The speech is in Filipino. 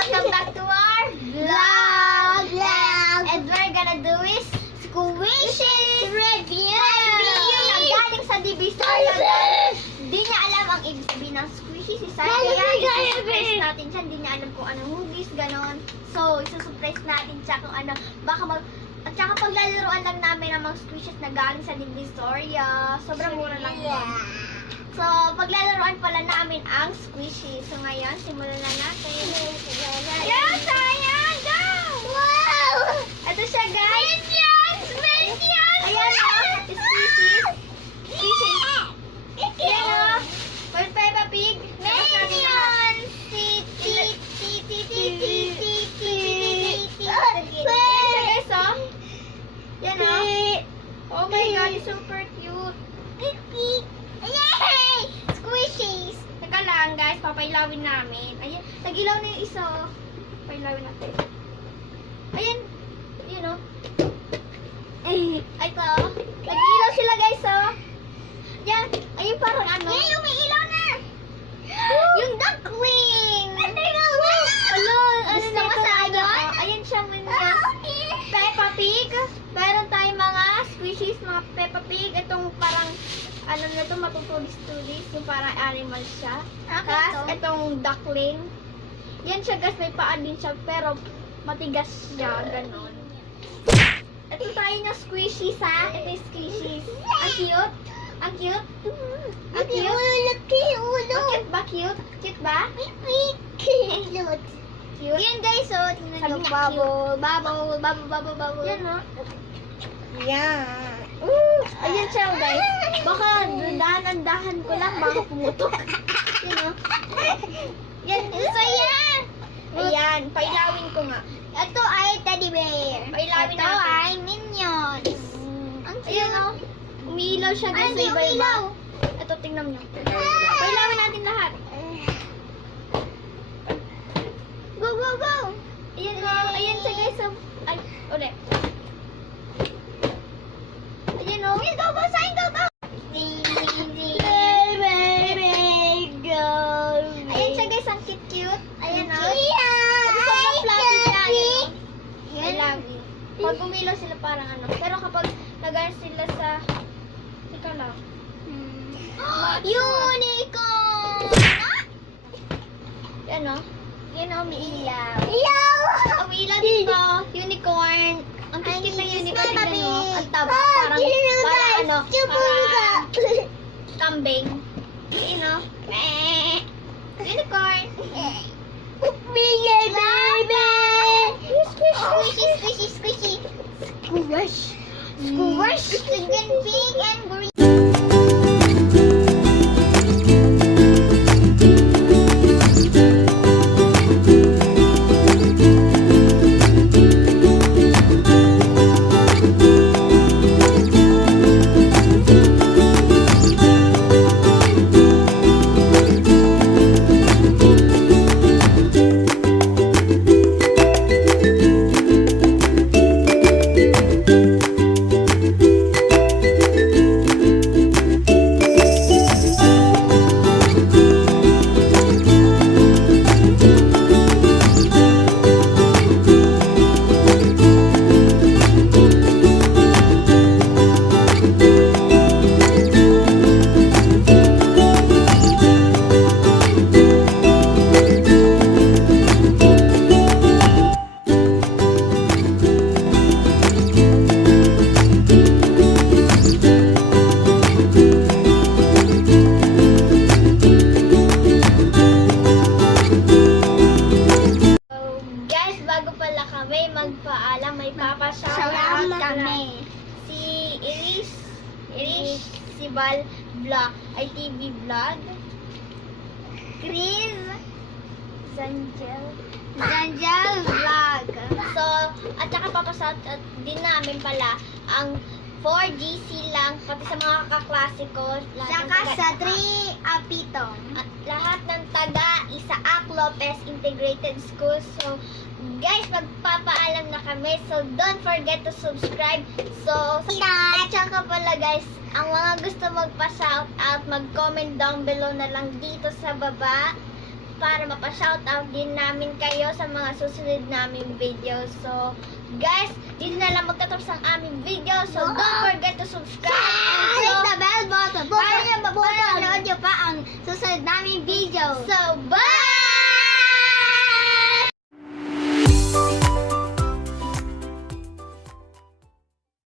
welcome back to our vlog. And we're gonna do is Squishies review. Na galing sa Divisoria. Di niya alam ang ibig sabihin ng Squishies. Kaya isusurprise natin siya. Di niya alam kung anong hugis, ganon. So, isusurprise natin siya kung ano. At saka paglalaroan lang namin ng mga Squishies na galing sa Divisoria. Sobrang mura lang yun. So, paglalaroan pala namin ang Squishies. So, ngayon, simulan na natin. Yes, ayan! Go! Wow! Ito siya, guys. Minions! Minions! Ayan o, Squishies. Squishies. Ayan o. For Peppa Pig. Minions! Ayan siya, guys o. Yan o. Oh my God, super cute. Yay! Squishies! Teka lang guys, papailawin namin. Ayan, nagilaw na yung isa. Pailawin natin. Ayan. Yun o. Ay, ito. Nagilaw sila guys o. Yan. Ayun parang ano. Yan, yung may ilaw na. Yung duckling. Ano na masayo? Ayan siya mga Peppa Pig. Meron tayong mga Squishies, mga Peppa Pig. Itong parang ano na ito, matutulis-tulis. Yung parang animal siya. Tapos, itong duckling. Yan siya guys, may paa din siya. Pero, matigas siya. Ganon. Ito tayo na Squishies ha. Ito yung Squishies. Ang cute. Ang cute. Ang cute. Cute ba? Cute? Cute ba? Cute. Yan guys, so, tingnan nyo. Bubble. Yan o. Yan. Ayan siya guys. Baka dahan-dahan ko lang, baka pumutok. Yan o. Yan. So yan. Ayan. Pailawin ko nga. Ito ay teddy bear. Pailawin natin. Ito ay minions. Ayan o. Umiilaw siya guys. Ay, iba-iba. Ito, tingnan nyo. Pailawin natin lahat. Go! Ayan o. Ayan siya guys. Ay, ulit. Ayan o. Go! Sign, go! Ayan siya guys, ang cute. Ayan o. Sobrang fluffy siya. I love you. Pag umilaw sila parang ano. Pero kapag nag-ano sila sa... Teka lang. Unicorn! Yan o. Yan o, umiilaw. Umiilaw dito. Unicorn. Ang cute na unicorn. Ang taba. Parang ano. Parang kambing. Yun o. Unicorn. Squishy. Squish. Big and green. Magpaalam, may papashoutout kami. Si Irish Sibal Vlog, ITV Vlog. Chris Zanjel Vlog. So, at saka papashoutout din namin pala ang 4GC lang, pati sa mga kaklase ko. Saka sa 3 Apitong. At lahat ng taga Isaac Lopez Integrated School. So, guys, magpapaalam na kami. So, don't forget to subscribe. So, at saka pala guys, ang mga gusto magpa-shoutout, mag-comment down below na lang dito sa baba. para mapa-shoutout din namin kayo sa mga susunod naming video. So, guys, dito na lang magtatapos ang aming video. So, don't forget to subscribe. Click the bell button para para mapanood nyo pa ang susunod naming video. So, bye!